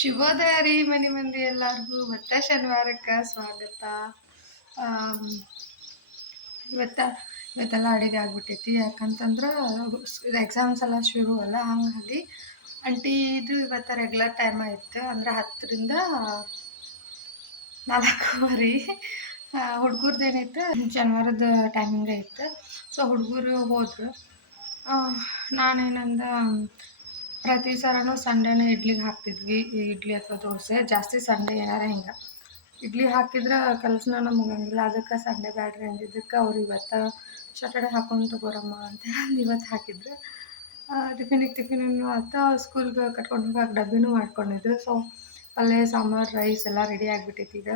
ಶುಭೋದಯ ರೀ ಮನೆ ಮಂದಿ ಎಲ್ಲರಿಗೂ. ಮತ್ತೆ ಶನಿವಾರಕ್ಕೆ ಸ್ವಾಗತ. ಇವತ್ತ, ಇವತ್ತೆಲ್ಲ ಅಡಿಗೆ ಆಗ್ಬಿಟ್ಟೈತಿ. ಯಾಕಂತಂದ್ರೆ ಎಕ್ಸಾಮ್ಸ್ ಎಲ್ಲ ಶುರು ಅಲ್ಲ, ಹಾಗಾಗಿ ಆಂಟಿ ಇದು ಇವತ್ತು ರೆಗ್ಯುಲರ್ ಟೈಮ್ ಆಯ್ತು. ಅಂದ್ರೆ ಹತ್ತರಿಂದ ನಾಲ್ಕೂವರೆ. ಹುಡುಗರ್ದು ಏನೈತೆ? ಜನವರದ ಟೈಮಿಂಗ್ ಐತೆ. ಸೊ ಹುಡುಗರು ಹೋದ್ರು. ನಾನೇನಂದ ಪ್ರತಿ ಸಲನೂ ಸಂಡೇನ ಇಡ್ಲಿಗೆ ಹಾಕ್ತಿದ್ವಿ, ಈ ಇಡ್ಲಿ ಅಥವಾ ದೋಸೆ. ಜಾಸ್ತಿ ಸಂಡೇ ಏನಾರ ಹಿಂಗೆ. ಇಡ್ಲಿ ಹಾಕಿದ್ರೆ ಕೆಲಸನ ಮುಗಂಗಿಲ್ಲ ಅದಕ್ಕೆ ಸಂಡೇ ಬ್ಯಾಡ್ರಿ ಅಂದಿದ್ದಕ್ಕೆ ಅವ್ರು ಇವತ್ತು ಶಟರ್ಡೆ ಹಾಕೊಂಡು ತಗೋರಮ್ಮ ಅಂತ ಇವತ್ತು ಹಾಕಿದ್ರು. ಟಿಫಿನಿಗೆ ಟಿಫಿನನ್ನು ಆತ ಸ್ಕೂಲ್ಗೆ ಕಟ್ಕೊಂಡು ಹೋಗಕ್ಕೆ ಡಬ್ಬಿನೂ ಮಾಡ್ಕೊಂಡಿದ್ರು. ಸೊ ಪಲ್ಯ, ಸಾಂಬಾರು ರೈಸ್ ಎಲ್ಲ ರೆಡಿ ಆಗಿಬಿಟ್ಟಿತ್ತು ಈಗ.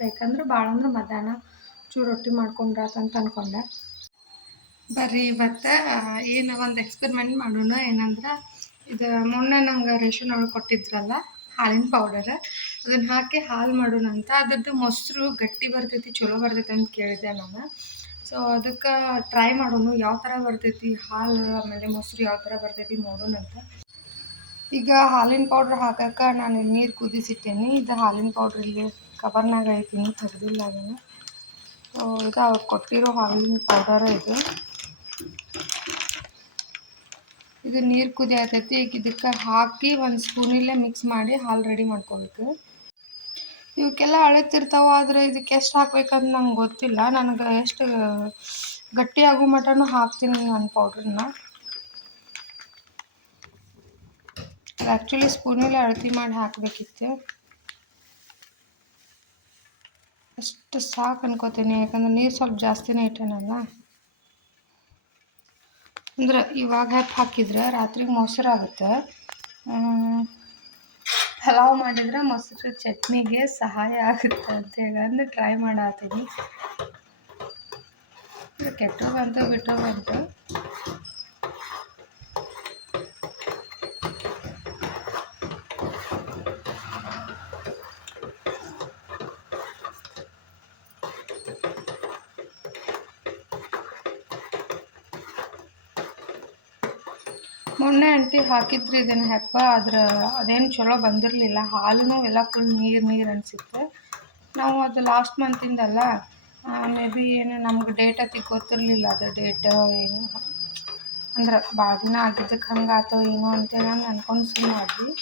ಬೇಕಂದ್ರೆ ಭಾಳ ಅಂದ್ರೆ ಮಧ್ಯಾಹ್ನ ಚೂರು ರೊಟ್ಟಿ ಮಾಡ್ಕೊಂಡ್ರಾತಂತ ಅಂದ್ಕೊಂಡೆ ಬರ್ರಿ ಇವತ್ತು ಏನು ಒಂದು ಎಕ್ಸ್ಪೆರಿಮೆಂಟ್ ಮಾಡೋಣ. ಏನಂದ್ರೆ ಇದು ಮೊನ್ನೆ ನಂಗೆ ರೇಷನ್ ಒಳಗೆ ಕೊಟ್ಟಿದ್ರಲ್ಲ, ಹಾಲಿನ ಪೌಡರ್ ಅದನ್ನು ಹಾಕಿ ಹಾಲು ಮಾಡೋಣ ಅಂತ. ಅದ್ರದ್ದು ಮೊಸರು ಗಟ್ಟಿ ಬರ್ತೈತಿ, ಚಲೋ ಬರ್ತೈತಿ ಅಂತ ಕೇಳಿದೆ ನಾನು. ಸೊ ಅದಕ್ಕೆ ಟ್ರೈ ಮಾಡೋಣ. ಯಾವ ಥರ ಬರ್ತೈತಿ? ಹಾಲು, ಆಮೇಲೆ ಮೊಸರು ಯಾವ ಥರ ಬರ್ತೈತಿ ನೋಡೋಣ ಅಂತ. ಈಗ ಹಾಲಿನ ಪೌಡ್ರ್ ಹಾಕಕ್ಕೆ ನಾನು ನೀರು ಕುದಿಸಿಟ್ಟೇನಿ. ಇದು ಹಾಲಿನ ಪೌಡ್ರ್ ಇಲ್ಲಿ ಕವರ್ನಾಗ ಐತಿ ತೆಗ್ದಿಲ್ಲ ಅದನ್ನು. ಸೊ ಇದು ಅವ್ರು ಕೊಟ್ಟಿರೋ ಹಾಲಿನ ಪೌಡರ್ ಇದು. ಇದು ನೀರು ಕುದಿ ಆತೈತಿ. ಈಗ ಇದಕ್ಕೆ ಹಾಕಿ ಒಂದು ಸ್ಪೂನಿಲ್ಲೇ ಮಿಕ್ಸ್ ಮಾಡಿ ಹಾಲು ರೆಡಿ ಮಾಡ್ಕೊಬೇಕು ಇವಕ್ಕೆಲ್ಲ ಅಳತಿರ್ತಾವ ಆದರೆ ಇದಕ್ಕೆ ಎಷ್ಟು ಹಾಕ್ಬೇಕಂತ ನಂಗೆ ಗೊತ್ತಿಲ್ಲ. ನನಗೆ ಎಷ್ಟು ಗಟ್ಟಿ ಆಗೋ ಮಟನೂ ಹಾಕ್ತೀನಿ ನಾನು ಪೌಡ್ರನ್ನ ಆ್ಯಕ್ಚುಲಿ ಸ್ಪೂನಲ್ಲಿ ಅಳತಿ ಮಾಡಿ ಹಾಕಬೇಕಿತ್ತು. ಅಷ್ಟು ಸಾಕು ಅನ್ಕೋತೀನಿ, ಯಾಕಂದ್ರೆ ನೀರು ಸ್ವಲ್ಪ ಜಾಸ್ತಿನೇ ಇಟ್ಟೇನಲ್ಲ. ಅಂದ್ರೆ ಇವಾಗ ಹಾಕಿದ್ರೆ ರಾತ್ರಿ ಮೊಸರು ಆಗುತ್ತೆ. ಪಲಾವ್ ಮಾಡಿದ್ರೆ ಮೊಸರು ಚಟ್ನಿಗೆ ಸಹಾಯ ಆಗುತ್ತೆ ಅಂತ ಹೇಳಿ ಟ್ರೈ ಮಾಡತ್ತೀನಿ ಕೆಟ್ಟೋಗಂತೂ ಬಿಟ್ಟೋಗಂತು. ಮೊನ್ನೆ ಆಂಟಿ ಹಾಕಿದ್ರಿ ಇದನ್ನು ಹೆಪ್ಪ ಆದ್ರೆ ಅದೇನು ಚಲೋ ಬಂದಿರಲಿಲ್ಲ. ಹಾಲು ಎಲ್ಲ ಫುಲ್ ನೀರು ನೀರು ಅನಿಸುತ್ತೆ. ನಾವು ಅದು ಲಾಸ್ಟ್ ಮಂತಿಂದಲ್ಲ ಮೇ ಬಿ ಏನು ನಮ್ಗೆ ಡೇಟ್ ಅತಿ ಗೊತ್ತಿರಲಿಲ್ಲ. ಅದು ಡೇಟ್ ಏನು, ಅಂದ್ರೆ ಭಾಳ ದಿನ ಆಗಿದ್ದಕ್ಕೆ ಹಂಗೆ ಆತೋ ಏನೋ ಅಂತೇಳಿ ಹಂಗೆ ಅನ್ಕೊಂಡು ಸುಮ್ಮನೆ ಆದ್ವಿ.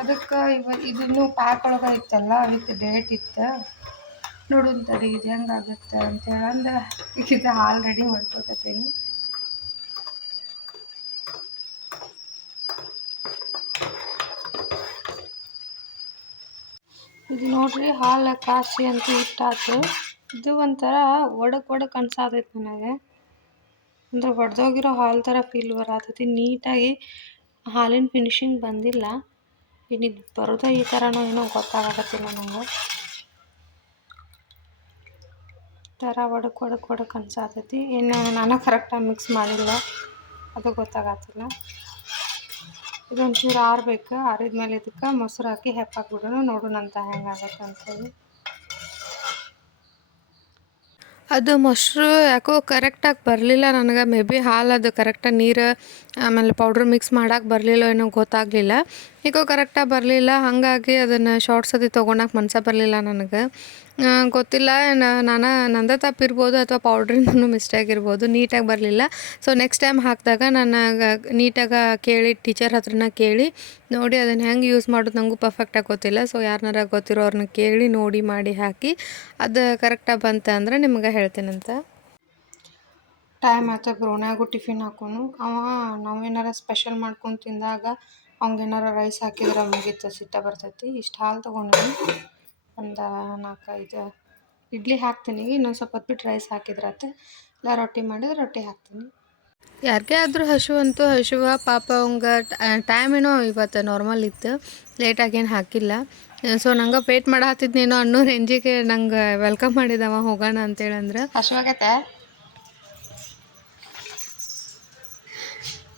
ಅದಕ್ಕೆ ಇವ, ಇದನ್ನು ಪ್ಯಾಕ್ ಒಳಗೆ ಇತ್ತಲ್ಲ ವಿತ್ ಡೇಟ್ ಇತ್ತು. ನೋಡುಂತರಿ ತಡಿ, ಇದು ಹೆಂಗೆ ಆಗುತ್ತೆ ಅಂತೇಳಿ ಅಂದು ಈಗ ಇದು ಹಾಲು ರೆಡಿ ಇದು ನೋಡ್ರಿ ಹಾಲು ಕಾಸಿ ಅಂತ ಇಟ್ಟಾತು ಇದು ಒಂಥರ ಒಡಕ್ ಒಡಕ್ ಅನ್ಸಾತೈತಿ ನನಗೆ. ಅಂದ್ರೆ ಒಡೆದೋಗಿರೋ ಹಾಲು ಥರ ಫೀಲ್ ಬರತೈತಿ. ನೀಟಾಗಿ ಹಾಲಿನ ಫಿನಿಶಿಂಗ್ ಬಂದಿಲ್ಲ. ಇನ್ನು ಇದು ಬರೋದ ಈ ಥರನೋ ಏನೋ ಗೊತ್ತಾಗತ್ತಿಲ್ಲ ನನಗೆ ಥರ ಒಡಕ್ ಒಡಕ್ ಒಡಕ್ ಅನ್ಸಾತೈತಿ. ಏನು ನಾನು ಕರೆಕ್ಟಾಗಿ ಮಿಕ್ಸ್ ಮಾಡಿಲ್ಲ. ಅದು ಗೊತ್ತಾಗತ್ತಿಲ್ಲ ಇದೊಂಚೂರು ಆರ್ಬೇಕು. ಆರಿದ್ಮೇಲೆ ಇದಕ್ಕೆ ಮೊಸರು ಹಾಕಿ ಹೆಪ್ಪಾಕ್ಬಿಡೋಣ ನೋಡೋಣ ಅಂತ ಹೆಂಗಾಗತ್ತೆ ಅಂತೇಳಿ. ಅದು ಮೊಸರು ಯಾಕೋ ಕರೆಕ್ಟಾಗಿ ಬರಲಿಲ್ಲ ನನಗೆ. ಮೇ ಬಿ ಹಾಲು ಅದು ಕರೆಕ್ಟಾಗಿ ನೀರು, ಆಮೇಲೆ ಪೌಡ್ರ್ ಮಿಕ್ಸ್ ಮಾಡಕ್ಕೆ ಬರಲಿಲ್ಲ ಏನೋ ಗೊತ್ತಾಗಲಿಲ್ಲ. ಯಾಕೋ ಕರೆಕ್ಟಾಗಿ ಬರಲಿಲ್ಲ. ಹಾಗಾಗಿ ಅದನ್ನು ಶಾರ್ಟ್ಸ್ ಅದು ತೊಗೊಳಕ್ಕೆ ಮನ್ಸ ಬರಲಿಲ್ಲ ನನಗೆ. ಗೊತ್ತಿಲ್ಲ. ನಾನ ನಂದ ತಪ್ಪಿರ್ಬೋದು ಅಥವಾ ಪೌಡ್ರಿಂದನೂ ಮಿಸ್ಟೇಕ್ ಇರ್ಬೋದು. ನೀಟಾಗಿ ಬರಲಿಲ್ಲ. ಸೊ ನೆಕ್ಸ್ಟ್ ಟೈಮ್ ಹಾಕಿದಾಗ ನಾನು ನೀಟಾಗಿ ಕೇಳಿ ಟೀಚರ್ ಹತ್ರನ ಕೇಳಿ, ನೋಡಿ ಅದನ್ನು ಹೆಂಗೆ ಯೂಸ್ ಮಾಡೋದು ನನಗೂ ಪರ್ಫೆಕ್ಟಾಗಿ ಗೊತ್ತಿಲ್ಲ. ಸೊ ಯಾರನ್ನಾರ ಗೊತ್ತಿರೋರ್ನ ಕೇಳಿ, ನೋಡಿ, ಮಾಡಿ ಹಾಕಿ, ಅದು ಕರೆಕ್ಟಾಗಿ ಬಂತ ಅಂದ್ರೆ ನಿಮ್ಗೆ ಹೇಳ್ತೀನಂತ ಟೈಮ್ ಆಯ್ತು ಗ್ರೋನಾಗು ಟಿಫಿನ್ ಹಾಕೋನು? ಅವ, ನಾವೇನಾರ ಸ್ಪೆಷಲ್ ಮಾಡ್ಕೊಂಡು ತಿಂದಾಗ ಅವಂಗೇನಾರ ರೈಸ್ ಹಾಕಿದ್ರೆ ಮುಗೀತು, ಸಿಟ್ಟ ಬರ್ತೈತಿ. ಇಷ್ಟು ಹಾಲು ತೊಗೊಂಡಿನಿ ಒಂದು ನಾಲ್ಕೈದು ಇಡ್ಲಿ ಹಾಕ್ತೀನಿ. ಇನ್ನೊಂದು ಸ್ವಲ್ಪ ಹೊತ್ಬಿಟ್ಟು ರೈಸ್ ಹಾಕಿದ್ರತ್ತೆ ಇಲ್ಲ ರೊಟ್ಟಿ ಮಾಡಿದ್ರೆ ರೊಟ್ಟಿ ಹಾಕ್ತೀನಿ. ಯಾರಿಗೇ ಆದರೂ ಹಸುವಂತೂ ಅಂತೂ ಹಶುವ ಪಾಪ ಅವಂಗೆ ಟೈಮ್ ಏನೋ ಇವತ್ತು ನಾರ್ಮಲ್ ಇತ್ತು. ಲೇಟ್ ಏನು ಹಾಕಿಲ್ಲ. ಸೊ ನಂಗೆ ವೇಟ್ ಮಾಡತ್ತಿದ್ನೇನೋ ಅನ್ನೋ ರೇಂಜಿಗೆ ನಂಗೆ ವೆಲ್ಕಮ್ ಮಾಡಿದವ ಹೋಗೋಣ ಅಂತೇಳಂದ್ರೆ ಹಸುವಾಗತ್ತೆ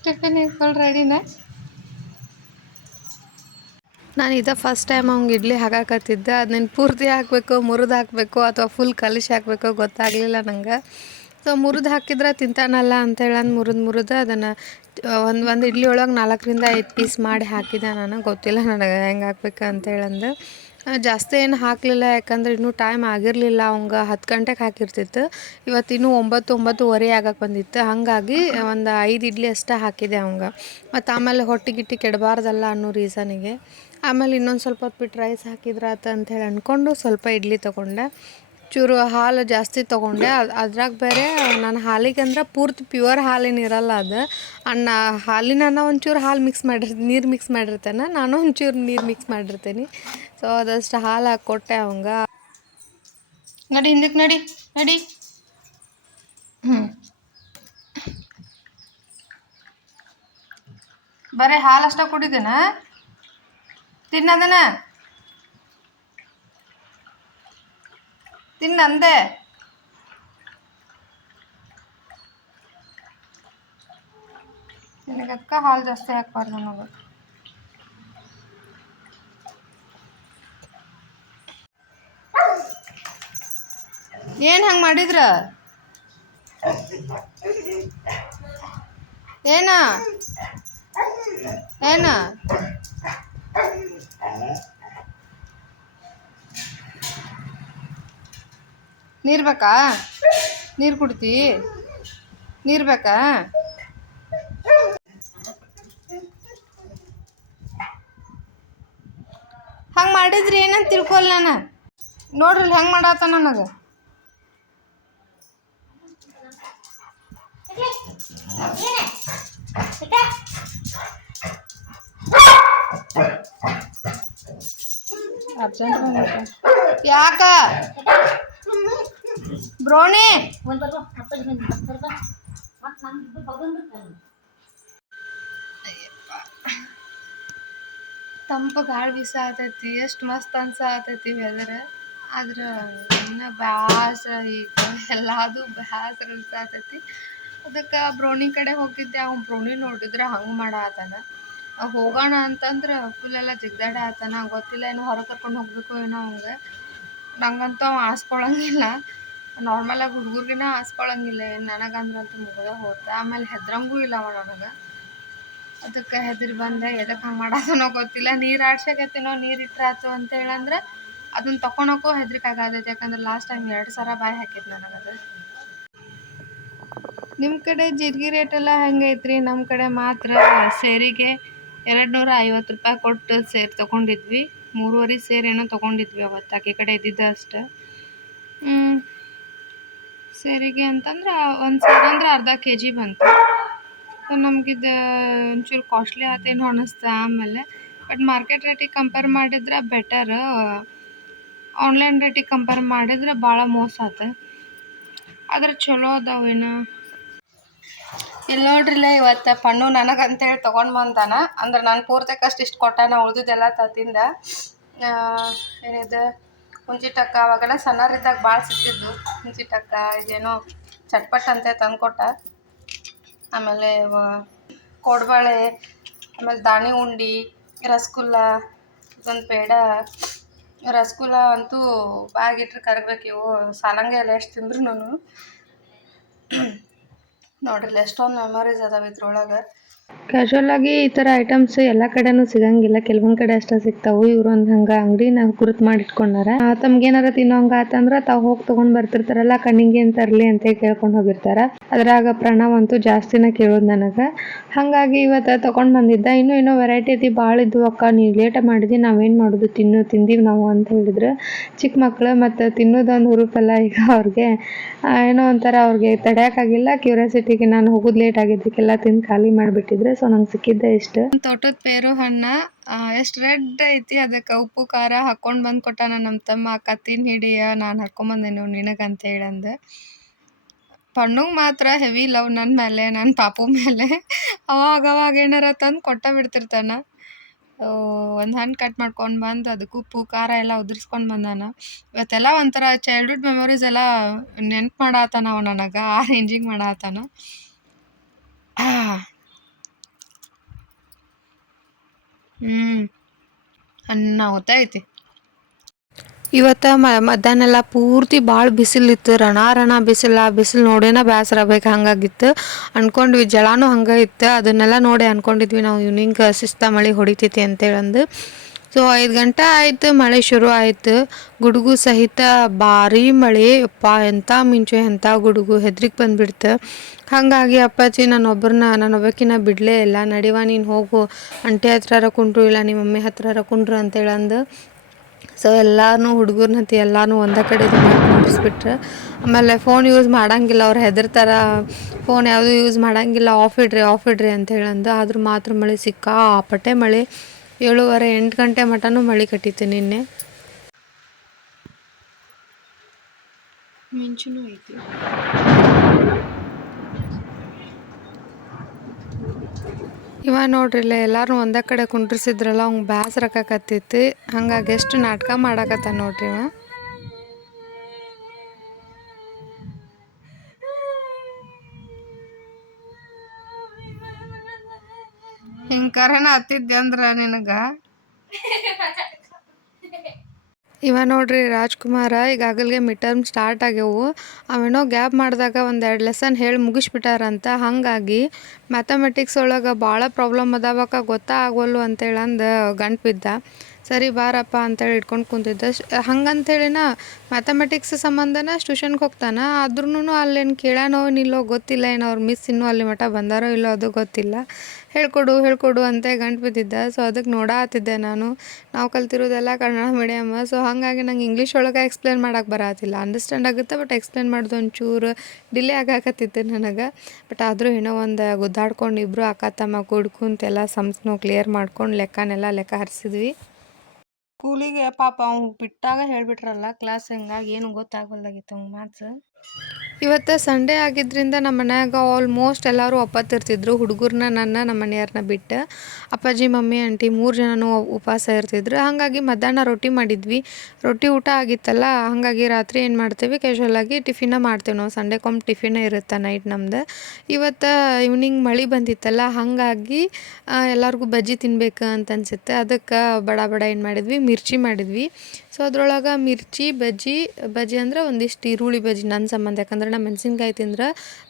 ಟಿಫಿನ್ ಫುಲ್ ರೆಡಿನ ನಾನು ಇದ ಫಸ್ಟ್ ಟೈಮ್ ಅವ್ನಿಗೆ ಇಡ್ಲಿ ಹಾಕಾಕತ್ತಿದ್ದೆ. ಅದನ್ನ ಪೂರ್ತಿ ಹಾಕಬೇಕು ಮುರಿದು ಹಾಕಬೇಕು ಅಥವಾ ಫುಲ್ ಕಲಿಸಿ ಹಾಕಬೇಕು ಗೊತ್ತಾಗಲಿಲ್ಲ ನಂಗೆ. ಸೊ ಮುರಿದು ಹಾಕಿದ್ರೆ ತಿಂತಾನಲ್ಲ ಅಂತೇಳಿ ಅಂದು ಮುರಿದು ಮುರಿದು ಅದನ್ನು ಒಂದು ಒಂದು ಇಡ್ಲಿ ಒಳಗೆ ನಾಲ್ಕರಿಂದ ಐದು ಪೀಸ್ ಮಾಡಿ ಹಾಕಿದೆ ನಾನು. ಗೊತ್ತಿಲ್ಲ ನನಗೆ ಹೆಂಗೆ ಹಾಕ್ಬೇಕು ಅಂತ ಹೇಳಂದು ಆ, ಜಾಸ್ತಿ ಏನು ಹಾಕಲಿಲ್ಲ, ಯಾಕಂದ್ರೆ ಇನ್ನೂ ಟೈಮ್ ಆಗಿರಲಿಲ್ಲ, ಅವಂಗೆ ಹತ್ತು ಗಂಟೆಗೆ ಹಾಕಿರ್ತಿತ್ತು. ಇವತ್ತು ಇನ್ನೂ ಒಂಬತ್ತು, ಒಂಬತ್ತುವರೆ ಆಗಕ್ಕೆ ಬಂದಿತ್ತು. ಹಾಗಾಗಿ ಒಂದು ಐದು ಇಡ್ಲಿ ಅಷ್ಟೇ ಹಾಕಿದೆ ಅವಂಗೆ. ಮತ್ತು ಆಮೇಲೆ ಹೊಟ್ಟೆ ಗಿಟ್ಟಿ ಕೆಡಬಾರ್ದಲ್ಲ ಅನ್ನೋ ರೀಸನಿಗೆ ಆಮೇಲೆ ಇನ್ನೊಂದು ಸ್ವಲ್ಪ ಹೊತ್ತು ಬಿಟ್ಟು ರೈಸ್ ಹಾಕಿದ್ರಾತ ಅಂತೇಳಿ ಅಂದ್ಕೊಂಡು ಸ್ವಲ್ಪ ಇಡ್ಲಿ ತೊಗೊಂಡೆ. ಚೂರು ಹಾಲು ಜಾಸ್ತಿ ತೊಗೊಂಡೆ. ಅದು ಅದ್ರಾಗ ಬೇರೆ ನಾನು ಹಾಲಿಗೆ ಪೂರ್ತಿ ಪ್ಯೂರ್ ಹಾಲೇನು ಇರಲ್ಲ ಅದು. ಅನ್ನ ಹಾಲಿನ ಒಂಚೂರು ಹಾಲು ಮಿಕ್ಸ್ ಮಾಡಿರ್, ನೀರು ಮಿಕ್ಸ್ ಮಾಡಿರ್ತೇನೆ. ನಾನು ಒಂಚೂರು ನೀರು ಮಿಕ್ಸ್ ಮಾಡಿರ್ತೀನಿ. ಸೊ ಅದಷ್ಟು ಹಾಲು ಹಾಕಿ ಕೊಟ್ಟೆ ಅವಂಗ. ನಡಿ ಹಿಂದಕ್ಕೆ ನಡಿ ನಡಿ. ಹ್ಞೂ ಬರೀ ಹಾಲು ಅಷ್ಟ ಕುಡಿದೇನ? ತಿನ್ನದನ? ತಿನ್ನಂದೆ ನಿನಗಕ್ಕ ಹಾಲು ಜಾಸ್ತಿ ಹಾಕ್ಬಾರ್ದು ನನಗೆ ಏನು ಹಂಗೆ ಮಾಡಿದ್ರ? ಏನ? ಏನ? ನೀರು ಬೇಕಾ? ನೀರು ಕುಡ್ತಿ? ನೀರು ಬೇಕಾ? ಹಂಗೆ ಮಾಡಿದ್ರಿ ಏನಂತ ತಿಳ್ಕೊಲ್ಲ ನಾನು? ನೋಡ್ರಿ ಹೆಂಗೆ ಮಾಡಾತ ನನಗೆ. ಅರ್ಜೆಂಟ್ ಯಾಕ? ಬ್ರೋಣಿ. ತಂಪು ಗಾಳಿ ಬೀಸ ಆತೈತಿ, ಎಷ್ಟು ಮಸ್ತ್ ಅನ್ಸ ಆತೈತಿ ವೆದರ್ ಆದ್ರೆ ಇನ್ನ ಬ್ಯಾಸ್ರ ಈಗ ಎಲ್ಲಾದು ಬ್ಯಾಸ್ರ ಅನ್ಸಾತೈತಿ ಅದಕ್ಕೆ ಬ್ರೋಣಿ ಕಡೆ ಹೋಗಿದ್ದೆ, ಅವ್ನು ಬ್ರೋಣಿ ನೋಡಿದ್ರೆ ಹಂಗೆ ಮಾಡಾತಾನ. ಹೋಗೋಣ ಅಂತಂದ್ರೆ ಫುಲ್ ಎಲ್ಲ ಜಿಗ್ದಾಡ ಆತನ ಗೊತ್ತಿಲ್ಲ ಏನೋ ಹೊರಗೆ ಕರ್ಕೊಂಡು ಹೋಗ್ಬೇಕು ಏನೋ ಅವಂಗೆ ನಂಗಂತೂ ಅವ ಆಸ್ಕೊಳಂಗಿಲ್ಲ ನಾರ್ಮಲಾಗಿ ಹುಡುಗರ್ಗಿನ ಆಸ್ಕೊಳಂಗಿಲ್ಲ ನನಗಂದ್ರಂತೂ ಮುಗ್ದ ಹೋತ. ಆಮೇಲೆ ಹೆದ್ರಂಗೂ ಇಲ್ಲ ಅವ ನನಗೆ. ಅದಕ್ಕೆ ಹೆದರಿ ಬಂದೆ. ಎದಕ್ಕೆ ಹಂಗೆ ಮಾಡೋದನೋ ಗೊತ್ತಿಲ್ಲ. ನೀರು ಆಡ್ಸಕತ್ತೀನೋ, ನೀರು ಇಟ್ರಾತು ಅಂತ ಹೇಳಂದ್ರೆ ಅದನ್ನ ತಕೊಳಕ್ಕೂ ಹೆದ್ರಿಕೆ ಯಾಕಂದ್ರೆ ಲಾಸ್ಟ್ ಟೈಮ್ ಎರಡು ಸಲ ಬಾಯಿ ಹಾಕಿತ್ತು ನನಗದು. ನಿಮ್ಮ ಕಡೆ ಜೀರಿಗೆ ರೇಟ್ ಎಲ್ಲ ಹೆಂಗೈತ್ರಿ? ನಮ್ಮ ಕಡೆ ಮಾತ್ರ ಸೇರಿಗೆ ಎರಡು ನೂರ ಐವತ್ತು ರೂಪಾಯಿ ಕೊಟ್ಟು ಸೇರು ತೊಗೊಂಡಿದ್ವಿ. ಮೂರುವರೆ ಸೇರು ಏನೋ ತೊಗೊಂಡಿದ್ವಿ ಅವತ್ತು, ಆಕೆ ಕಡೆ ಇದ್ದಿದ್ದು ಅಷ್ಟೆ. ಸೇರಿಗೆ ಅಂತಂದ್ರೆ ಒಂದು ಸೇರು ಅಂದ್ರೆ ಅರ್ಧ ಕೆ ಜಿ ಬಂತು. ಸೊ ನಮಗಿದು ಒಂಚೂರು ಕಾಸ್ಟ್ಲಿ ಆತೇನೋ ಅನ್ನಿಸ್ತು ಆಮೇಲೆ ಬಟ್ ಮಾರ್ಕೆಟ್ ರೇಟಿಗೆ ಕಂಪೇರ್ ಮಾಡಿದ್ರೆ ಬೆಟರ್ ಆನ್ಲೈನ್ ರೇಟಿಗೆ ಕಂಪೇರ್ ಮಾಡಿದ್ರೆ ಭಾಳ ಮೋಸ ಆತ. ಆದ್ರೆ ಚಲೋ ಅದಾವೇನೋ. ಇಲ್ಲಿ ನೋಡ್ರಿಲ್ಲ ಇವತ್ತು ಪಣ್ಣು ನನಗೆ ಅಂತೇಳಿ ತೊಗೊಂಡು ಬಂದಾನ. ಅಂದ್ರೆ ನಾನು ಪೂರ್ತಿ ಕಷ್ಟ ಇಷ್ಟು ಕೊಟ್ಟಾನ, ಉಳ್ದಿದ್ದೆಲ್ಲ ತತ್ತಿಂದ ಏನಿದೆ, ಹುಂಚಿಟಕ್ಕ ಅವಾಗೆಲ್ಲ ಸಣ್ಣರಿದ್ದಾಗ ಭಾಳ ಸಿಕ್ತಿದ್ದು ಹುಂಚಿಟಕ್ಕ ಇದೇನೋ ಚಟ್ಪಟ್ ಅಂತ ತಂದ್ಕೊಟ್ಟ. ಆಮೇಲೆ ಕೋಡ್ಬಳೆ, ಆಮೇಲೆ ದಾಣಿ ಉಂಡಿ, ರಸಗುಲ್ಲ, ಇದೊಂದು ಪೇಡ. ರಸಗುಲ್ಲ ಅಂತೂ ಬಾಗಿಟ್ರೆ ಕರಗಬೇಕು ಇವು. ಸಾಲಂಗೆ ಎಲ್ಲ ಎಷ್ಟು ತಿಂದ್ರು ನಾನು ನೋಡ್ರಿ ಎಷ್ಟೊಂದು ಮೆಮೊರೀಸ್ ಅದಾವ ಇದ್ರೊಳಗೆ. ಕ್ಯಾಶುವಲ್ ಆಗಿ ಈ ಥರ ಐಟಮ್ಸ್ ಎಲ್ಲ ಕಡೆನೂ ಸಿಗಂಗಿಲ್ಲ. ಕೆಲವೊಂದು ಕಡೆ ಅಷ್ಟೇ ಸಿಗ್ತಾವು. ಇವ್ರು ಒಂದು ಅಂಗಡಿ ಅಂಗಡಿನ ಗುರುತು ಮಾಡಿಟ್ಕೊಂಡಾರ. ತಮ್ಗೆ ಏನಾರ ತಿನ್ನೋಂಗ ಆತಂದ್ರ ತಾವು ಹೋಗಿ ತಗೊಂಡ್ ಬರ್ತಿರ್ತಾರಲ್ಲ, ಕಣ್ಣಿಗೆ ಏನ್ ತರ್ಲಿ ಅಂತ ಕೇಳ್ಕೊಂಡು ಹೋಗಿರ್ತಾರ. ಅದ್ರಾಗ ಪ್ರಣವ್ ಅಂತೂ ಜಾಸ್ತಿನ ಕೇಳೋದು ನನಗೆ. ಹಂಗಾಗಿ ಇವತ್ತು ತಗೊಂಡ್ ಬಂದಿದ್ದ. ಇನ್ನೂ ಏನೋ ವೆರೈಟಿ ಐತಿ. ಭಾಳ ಇದ್ವು ಅಕ್ಕ ನೀವು ಲೇಟ್ ಮಾಡಿದ್ವಿ ನಾವೇನು ಮಾಡೋದು? ತಿನ್ನು, ತಿಂದೀವಿ ನಾವು ಅಂತ ಹೇಳಿದ್ರು. ಚಿಕ್ಕ ಮಕ್ಕಳು ಮತ್ತು ತಿನ್ನೋದೊಂದು ಹುರುಪಲ್ಲ ಈಗ ಅವ್ರಿಗೆ ಏನೋ ಒಂಥರ ಅವ್ರಿಗೆ ತಡೆಯೋಕ್ಕಾಗಿಲ್ಲ ಕ್ಯೂರಿಯಾಸಿಟಿಗೆ ನಾನು ಹೋಗೋದು ಲೇಟ್ ಆಗಿದ್ದಕ್ಕೆಲ್ಲ ತಿಂದು ಖಾಲಿ ಮಾಡಿಬಿಟ್ಟಿದ್ರೆ. ಸೊ ನಂಗೆ ಸಿಕ್ಕಿದ್ದೆ ಇಷ್ಟು. ತೋಟದ ಪೇರು ಹಣ್ಣ ಎಷ್ಟು ರೆಡ್ ಐತಿ ಅದಕ್ಕೆ ಉಪ್ಪು, ಖಾರ ಹಾಕೊಂಡು ಬಂದು ಕೊಟ್ಟಾನ ನಮ್ಮ ತಮ್ಮ. ಅಕ್ಕ ತಿನ್ ಹಿಡಿಯ ನಾನು ಹಾಕೊಂಬಂದೆ ನೀವು ನಿನಗಂತ ಹೇಳಂದ. ಪಣ್ಣುಗೆ ಮಾತ್ರ ಹೆವಿ ಲವ್ ನನ್ನ ಮೇಲೆ ನನ್ನ ಪಾಪು ಮೇಲೆ. ಅವಾಗ ಅವಾಗ ಏನಾರ ತಂದು ಕೊಟ್ಟ ಬಿಡ್ತಿರ್ತಾನ. ಒಂದು ಹಣ್ಣು ಕಟ್ ಮಾಡ್ಕೊಂಡು ಬಂದು ಅದಕ್ಕೆ ಉಪ್ಪು, ಖಾರ ಎಲ್ಲ ಉದುರಿಸ್ಕೊಂಡು ಬಂದಾನ. ಇವತ್ತೆಲ್ಲ ಒಂಥರ ಚೈಲ್ಡ್ಹುಡ್ ಮೆಮೊರೀಸ್ ಎಲ್ಲ ನೆನ್ಪು ಮಾಡಾತಾನ ಅವ ನನಗೆ, ಆ ರೇಂಜಿಗೆ ಮಾಡಾತಾನ. ಹ್ಞೂ ಅನ್ನ ಇವತ್ತ ಮಧ್ಯಾಹ್ನ ಎಲ್ಲ ಪೂರ್ತಿ ಭಾಳ ಬಿಸಿಲಿತ್ತು ರಣ ರಣ ಬಿಸಿಲ, ಆ ಬಿಸಿಲು ನೋಡೇನ ಬೇಸರ ಬೇಕು ಹಂಗಾಗಿತ್ತು. ಅನ್ಕೊಂಡ್ವಿ ಜಳಾನು ಹಂಗ ಇತ್ತು, ಅದನ್ನೆಲ್ಲ ನೋಡಿ ಅನ್ಕೊಂಡಿದ್ವಿ, ನಾವು ಇವ್ನಿಂಗ್ ಶಿಸ್ತ ಮಳೆ ಹೊಡಿತೈತಿ ಅಂತೇಳಂದು. ಸೊ ಐದು ಗಂಟೆ ಆಯ್ತು, ಮಳೆ ಶುರು ಆಯಿತು. ಗುಡುಗು ಸಹಿತ ಭಾರಿ ಮಳೆ. ಅಪ್ಪ ಎಂಥ ಮಿಂಚು ಎಂಥ ಗುಡುಗು. ಹೆದ್ರಿಗೆ ಬಂದ್ಬಿಡ್ತು. ಹಾಗಾಗಿ ಅಪ್ಪಾಜಿ ನಾನೊಬ್ಬರನ್ನ ನಾನೊಬ್ಬಕಿನ ಬಿಡಲೇ ಇಲ್ಲ. ನಡಿವ, ನೀನು ಹೋಗು. ಅಂಟೆ ಹತ್ರ ಕುಂಡ್ರು, ಇಲ್ಲ ನಿಮ್ಮ ಮಮ್ಮಿ ಹತ್ರ ಕುಂಡ್ರು ಅಂತೇಳಂದು ಸೊ ಎಲ್ಲರೂ ಹುಡುಗರ್ನ ಎಲ್ಲನೂ ಒಂದೇ ಕಡೆ ಕುಂಡಿಸ್ಬಿಟ್ರೆ ಆಮೇಲೆ ಫೋನ್ ಯೂಸ್ ಮಾಡಂಗಿಲ್ಲ. ಅವ್ರು ಹೆದರ್ತಾರ ಫೋನ್ ಯಾವುದೂ ಯೂಸ್ ಮಾಡೋಂಗಿಲ್ಲ. ಆಫ್ ಇಡ್ರಿ ಆಫ್ ಇಡ್ರಿ ಅಂತ ಹೇಳಂದು. ಆದ್ರೂ ಮಾತ್ರ ಮಳೆ ಸಿಕ್ಕಾಪಟ್ಟೆ ಮಳೆ. ಏಳುವರೆ ಎಂಟು ಗಂಟೆ ಮಟನೂ ಮಳೆ ಕಟ್ಟಿತ್ತು ನಿನ್ನೆ. ಮಿಂಚುನೂ ಐತಿ. ಇವ ನೋಡ್ರಿಲ್ಲ ಎಲ್ಲಾರು ಒಂದೇ ಕಡೆ ಕುಂಡ್ರಿಸಿದ್ರಲ್ಲ ಅವ್ನು ಬೇಸರಕ್ಕಾಕತ್ತೈತಿ ಹಂಗಾಗಿ ಎಷ್ಟು ನಾಟಕ ಮಾಡಾಕತ್ತ ನೋಡ್ರಿ ಇವ. ಹಿಂಗೆ ಕರೆನ ಹತ್ತಿದ್ದೆ ಅಂದ್ರ ನಿನಗ? ಇವ ನೋಡ್ರಿ ರಾಜ್ಕುಮಾರ ಈಗಾಗಲೇ ಮಿಡ್ ಟರ್ಮ್ ಸ್ಟಾರ್ಟ್ ಆಗ್ಯವು. ಅವೇನೋ ಗ್ಯಾಪ್ ಮಾಡಿದಾಗ ಒಂದು ಎರಡು ಲೆಸನ್ ಹೇಳಿ ಮುಗಿಸ್ಬಿಟ್ಟಾರಂತ. ಹಾಗಾಗಿ ಮ್ಯಾಥಮೆಟಿಕ್ಸ್ ಒಳಗೆ ಭಾಳ ಪ್ರಾಬ್ಲಮ್ ಅದಾವಕ್ಕ ಗೊತ್ತಾಗವಲ್ಲು ಅಂತೇಳಂದು ಗಂಟು ಬಿದ್ದ ಸರಿ ಬಾರಪ್ಪ ಅಂತೇಳಿ ಇಟ್ಕೊಂಡು ಕುಂತಿದ್ದ. ಹಂಗಂತೇಳಿನ ಮ್ಯಾಥಮೆಟಿಕ್ಸ್ ಸಂಬಂಧನ ಟ್ಯೂಷನ್ಗೆ ಹೋಗ್ತಾನೆ. ಆದ್ರೂ ಅಲ್ಲೇನು ಕೇಳಾನೋ ನಿಲ್ಲೋ ಗೊತ್ತಿಲ್ಲ ಏನೋ ಅವ್ರ ಮಿಸ್ ಇನ್ನೂ ಅಲ್ಲಿ ಮಠ ಬಂದಾರೋ ಇಲ್ಲೋ ಅದು ಗೊತ್ತಿಲ್ಲ. ಹೇಳ್ಕೊಡು ಹೇಳ್ಕೊಡು ಅಂತ ಗಂಟು ಬಿದ್ದಿದ್ದ. ಸೊ ಅದಕ್ಕೆ ನೋಡಾತಿದ್ದೆ ನಾನು. ನಾವು ಕಲ್ತಿರೋದೆಲ್ಲ ಕನ್ನಡ ಮೀಡಿಯಮ್ ಸೊ ಹಾಗಾಗಿ ನಂಗೆ ಇಂಗ್ಲೀಷ್ ಒಳಗೆ ಎಕ್ಸ್ಪ್ಲೇನ್ ಮಾಡೋಕೆ ಬರತ್ತಿಲ್ಲ ಅಂಡರ್ಸ್ಟ್ಯಾಂಡ್ ಆಗುತ್ತೆ ಬಟ್ ಎಕ್ಸ್ಪ್ಲೇನ್ ಮಾಡೋದು ಒಂಚೂರು ಡಿಲೇ ಆಗಾಕತ್ತಿತ್ತು ನನಗೆ. ಬಟ್ ಆದರೂ ಏನೋ ಒಂದು ಗುದ್ದಾಡ್ಕೊಂಡು ಇಬ್ಬರು ಅಕ್ಕ ತಮ್ಮ ಕೂಡ್ಕೊಂತೆಲ್ಲ ಸಂಸ್ನೋ ಕ್ಲಿಯರ್ ಮಾಡ್ಕೊಂಡು ಲೆಕ್ಕನೆಲ್ಲ ಲೆಕ್ಕ ಹರಿಸಿದ್ವಿ. ಸ್ಕೂಲಿಗೆ ಪಾಪ ಅವ್ನು ಬಿಟ್ಟಾಗ ಹೇಳ್ಬಿಟ್ರಲ್ಲ ಕ್ಲಾಸ್ ಹಂಗಾಗಿ ಏನು ಗೊತ್ತಾಗಲ್ದಾಗಿತ್ತು ಅವ್ನ ಮ್ಯಾಥ್ಸ್ ಇವತ್ತು ಸಂಡೇ ಆಗಿದ್ದರಿಂದ ನಮ್ಮ ಮನ್ಯಾಗ ಆಲ್ಮೋಸ್ಟ್ ಎಲ್ಲರೂ ಒಪ್ಪತ್ತಿರ್ತಿದ್ರು ಹುಡುಗರನ್ನ ನನ್ನ, ನಮ್ಮ ಮನೆಯವ್ರನ್ನ ಬಿಟ್ಟು ಅಪ್ಪಾಜಿ, ಮಮ್ಮಿ, ಆಂಟಿ ಮೂರು ಜನನೂ ಉಪವಾಸ ಇರ್ತಿದ್ರು. ಹಾಗಾಗಿ ಮಧ್ಯಾಹ್ನ ರೊಟ್ಟಿ ಮಾಡಿದ್ವಿ. ರೊಟ್ಟಿ ಊಟ ಆಗಿತ್ತಲ್ಲ, ಹಾಗಾಗಿ ರಾತ್ರಿ ಏನು ಮಾಡ್ತೀವಿ? ಕ್ಯಾಶುವಲಾಗಿ ಟಿಫಿನ ಮಾಡ್ತೇವೆ ನಾವು. ಸಂಡೇಕೊಮ್ಮೆ ಟಿಫಿನ ಇರುತ್ತೆ ನೈಟ್ ನಮ್ದು. ಇವತ್ತು ಈವ್ನಿಂಗ್ ಮಳೆ ಬಂದಿತ್ತಲ್ಲ, ಹಾಗಾಗಿ ಎಲ್ಲರಿಗೂ ಬಜ್ಜಿ ತಿನ್ಬೇಕು ಅಂತ ಅನ್ಸುತ್ತೆ. ಅದಕ್ಕೆ ಬಡ ಬಡ ಏನು ಮಾಡಿದ್ವಿ? ಮಿರ್ಚಿ ಮಾಡಿದ್ವಿ. ಸೊ ಅದ್ರೊಳಗೆ ಮಿರ್ಚಿ, ಬಜ್ಜಿ ಬಜ್ಜಿ ಅಂದ್ರೆ ಒಂದಿಷ್ಟು ಈರುಳ್ಳಿ ಬಜ್ಜಿ ನನ್ನ ಸಂಬಂಧ. ಯಾಕಂದ್ರೆ ನಾ ಮೆಣಸಿನ್ಕಾಯಿ ತಿಂದ್ರೆ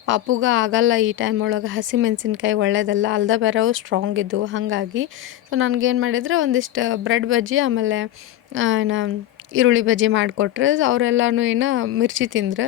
ಪಾಪುಗ ಆಗಲ್ಲ ಈ ಟೈಮ್ ಒಳಗೆ. ಹಸಿ ಮೆಣಸಿನ್ಕಾಯಿ ಒಳ್ಳೇದಲ್ಲ. ಅಲ್ದ ಬೇರೆ ಸ್ಟ್ರಾಂಗ್ ಇದ್ದವು ಹಾಗಾಗಿ ಸೊ ನನಗೇನು ಮಾಡಿದ್ರೆ ಒಂದಿಷ್ಟು ಬ್ರೆಡ್ ಬಜ್ಜಿ, ಆಮೇಲೆ ಏನು ಈರುಳ್ಳಿ ಬಜ್ಜಿ ಮಾಡಿಕೊಟ್ರೆ. ಅವರೆಲ್ಲನೂ ಏನು ಮಿರ್ಚಿ ತಿಂದ್ರೆ.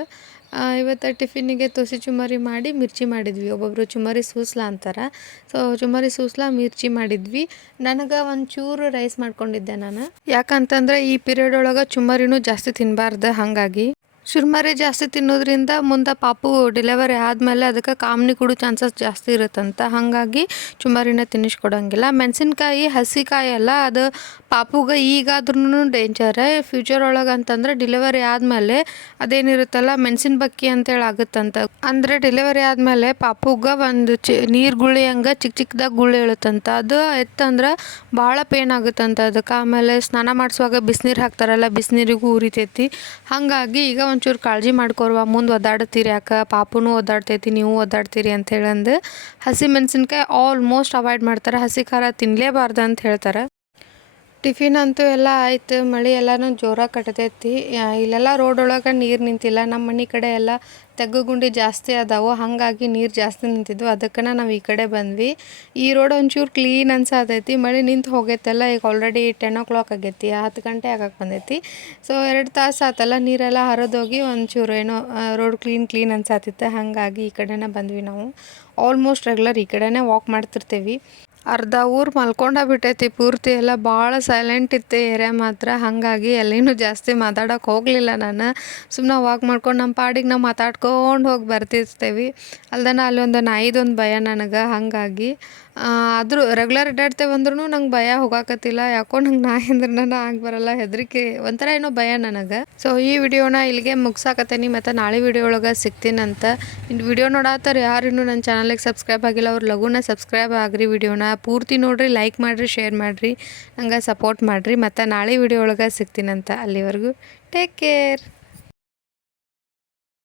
ಇವತ್ತು ಟಿಫಿನಿಗೆ ತುಸಿ ಚುಮರಿ ಮಾಡಿ ಮಿರ್ಚಿ ಮಾಡಿದ್ವಿ. ಒಬ್ಬೊಬ್ಬರು ಚುಮರಿ ಸೂಸ್ಲಾ ಅಂತಾರೆ. ಸೊ ಚುಮರಿ ಸೂಸ್ಲಾ ಮಿರ್ಚಿ ಮಾಡಿದ್ವಿ. ನನಗೆ ಒಂಚೂರು ರೈಸ್ ಮಾಡ್ಕೊಂಡಿದ್ದೆ ನಾನು. ಯಾಕಂತಂದ್ರೆ ಈ ಪೀರಿಯಡ್ ಒಳಗೆ ಚುಮರಿನೂ ಜಾಸ್ತಿ ತಿನ್ನಬಾರ್ದು ಹಾಗಾಗಿ. ಚುರ್ಮರಿ ಜಾಸ್ತಿ ತಿನ್ನೋದ್ರಿಂದ ಮುಂದೆ ಪಾಪು ಡೆಲಿವರಿ ಆದಮೇಲೆ ಅದಕ್ಕೆ ಕಾಮನಿ ಕೊಡೋ ಚಾನ್ಸಸ್ ಜಾಸ್ತಿ ಇರುತ್ತಂತ. ಹಾಗಾಗಿ ಚುಮರಿನ ತಿನ್ನಿಸ್ಕೊಡಂಗಿಲ್ಲ. ಮೆಣಸಿನ್ಕಾಯಿ, ಹಸಿಕಾಯಿ ಅಲ್ಲ ಅದು ಪಾಪುಗೆ ಈಗಾದ್ರೂ ಡೇಂಜರ್ ಫ್ಯೂಚರ್ ಒಳಗೆ ಅಂತಂದ್ರೆ ಡೆಲಿವರಿ ಆದಮೇಲೆ ಅದೇನಿರುತ್ತಲ್ಲ, ಮೆಣಸಿನ ಬಕ್ಕಿ ಅಂತೇಳಿ ಆಗುತ್ತಂತ. ಅಂದರೆ ಡೆಲಿವರಿ ಆದಮೇಲೆ ಪಾಪುಗೆ ಒಂದು ಚಿ, ನೀರು ಗುಳಿ ಹಂಗೆ ಚಿಕ್ಕ ಚಿಕ್ಕದಾಗ ಗುಳಿ ಇಳುತ್ತಂತ. ಅದು ಎತ್ತಂದ್ರೆ ಭಾಳ ಪೇನ್ ಆಗುತ್ತಂತ. ಅದಕ್ಕೆ ಆಮೇಲೆ ಸ್ನಾನ ಮಾಡಿಸುವಾಗ ಬಿಸಿನೀರು ಹಾಕ್ತಾರಲ್ಲ, ಬಿಸಿನೀರಿಗೂ ಉರಿತೈತಿ. ಹಾಗಾಗಿ ಈಗ ಒಂಚೂರು ಕಾಳಜಿ ಮಾಡ್ಕೊರುವ ಮುಂದೆ ಒದ್ದಾಡ್ತೀರಿ ಯಾಕೆ? ಪಾಪುನೂ ಒದ್ದಾಡ್ತೈತಿ, ನೀವು ಒದ್ದಾಡ್ತೀರಿ ಅಂತ ಹೇಳಂದು ಹಸಿ ಮೆಣಸಿನ್ಕಾಯಿ ಆಲ್ಮೋಸ್ಟ್ ಅವಾಯ್ಡ್ ಮಾಡ್ತಾರೆ. ಹಸಿ ಖಾರ ತಿನ್ನಲೇಬಾರ್ದು ಅಂತ ಹೇಳ್ತಾರೆ. ಟಿಫಿನ್ ಅಂತೂ ಎಲ್ಲ ಆಯ್ತು, ಮಳೆ ಎಲ್ಲಾನು ಜೋರಾಗಿ ಕಟ್ತೈತಿ. ಇಲ್ಲೆಲ್ಲ ರೋಡ್ ಒಳಗೆ ನೀರು ನಿಂತಿಲ್ಲ ನಮ್ಮ ಮನೆ ಕಡೆ ಎಲ್ಲ ತೆಗ್ಗು ಗುಂಡಿ ಜಾಸ್ತಿ ಅದಾವು, ಹಾಗಾಗಿ ನೀರು ಜಾಸ್ತಿ ನಿಂತಿದ್ವು. ಅದಕ್ಕೆ ನಾವು ಈ ಕಡೆ ಬಂದ್ವಿ. ಈ ರೋಡ್ ಒಂಚೂರು ಕ್ಲೀನ್ ಅನ್ಸಾತೈತಿ, ಮಳೆ ನಿಂತು ಹೋಗೈತಲ್ಲ, ಈಗ ಆಲ್ರೆಡಿ ಟೆನ್ ಓ ಕ್ಲಾಕ್ ಆಗೈತಿ, ಹತ್ತು ಗಂಟೆ ಆಗಕ್ಕೆ ಬಂದೈತಿ. ಸೊ ಎರಡು ತಾಸು ಆತಲ್ಲ ನೀರೆಲ್ಲ ಹರಿದೋಗಿ ಒಂಚೂರು ಏನೋ ರೋಡ್ ಕ್ಲೀನ್ ಕ್ಲೀನ್ ಅನ್ಸಾತಿತ್ತು. ಹಾಗಾಗಿ ಈ ಕಡೆನೇ ಬಂದ್ವಿ ನಾವು. ಆಲ್ಮೋಸ್ಟ್ ರೆಗ್ಯುಲರ್ ಈ ಕಡೆನೇ ವಾಕ್ ಮಾಡ್ತಿರ್ತೀವಿ. ಅರ್ಧ ಊರು ಮಲ್ಕೊಂಡ ಬಿಟ್ಟೈತಿ, ಪೂರ್ತಿ ಎಲ್ಲ ಭಾಳ ಸೈಲೆಂಟ್ ಇತ್ತು ಏರಿಯಾ ಮಾತ್ರ. ಹಾಗಾಗಿ ಎಲ್ಲಿನೂ ಜಾಸ್ತಿ ಮಾತಾಡೋಕೆ ಹೋಗಲಿಲ್ಲ ನಾನು. ಸುಮ್ಮನೆ ವಾಕ್ ಮಾಡ್ಕೊಂಡು ನಮ್ಮ ಪಾಡಿಗೆ ನಾವು ಮಾತಾಡ್ಕೊಂಡು ಹೋಗಿ ಬರ್ತಿರ್ತೇವೆ. ಅಲ್ದನ ಅಲ್ಲೊಂದು ನಾಯಿದೊಂದು ಭಯ ನನಗೆ. ಹಾಗಾಗಿ ಆದರೂ ರೆಗ್ಯುಲರ್ ಅಡ್ಡಾಡ್ತೇವೆ ಅಂದ್ರೂ ನಂಗೆ ಭಯ ಹೋಗಾಕತ್ತಿಲ್ಲ. ಯಾಕೋ ನಂಗೆ ನಾ ಅಂದ್ರೆ ನಾನು ಆಗಿ ಬರಲ್ಲ, ಹೆದರಿಕೆ, ಒಂಥರ ಏನೋ ಭಯ ನನಗೆ. ಸೊ ಈ ವಿಡಿಯೋನ ಇಲ್ಲಿಗೆ ಮುಗ್ಸಾಕತ್ತೇನಿ. ಮತ್ತು ನಾಳೆ ವಿಡಿಯೋ ಒಳಗೆ ಸಿಗ್ತೀನಂತ ಇನ್ನು ವಿಡಿಯೋ ನೋಡತ್ತಾರ ಯಾರು ಇನ್ನೂ ನನ್ನ ಚಾನಲಿಗೆ ಸಬ್ಸ್ಕ್ರೈಬ್ ಆಗಿಲ್ಲ, ಅವ್ರು ಲಘುನ ಸಬ್ಸ್ಕ್ರೈಬ್ ಆಗ್ರಿ ವಿಡಿಯೋನ. ಪೂರ್ತಿ ನೋಡಿರಿ ಲೈಕ್ ಮಾಡಿರಿ ಶೇರ್ ಮಾಡಿರಿ. ನಂಗೆ ಸಪೋರ್ಟ್ ಮಾಡಿರಿ. ಮತ್ತು ನಾಳೆ ವಿಡಿಯೋ ಒಳಗೆ ಸಿಗ್ತೀನಂತ ಅಲ್ಲಿವರೆಗೂ. Take care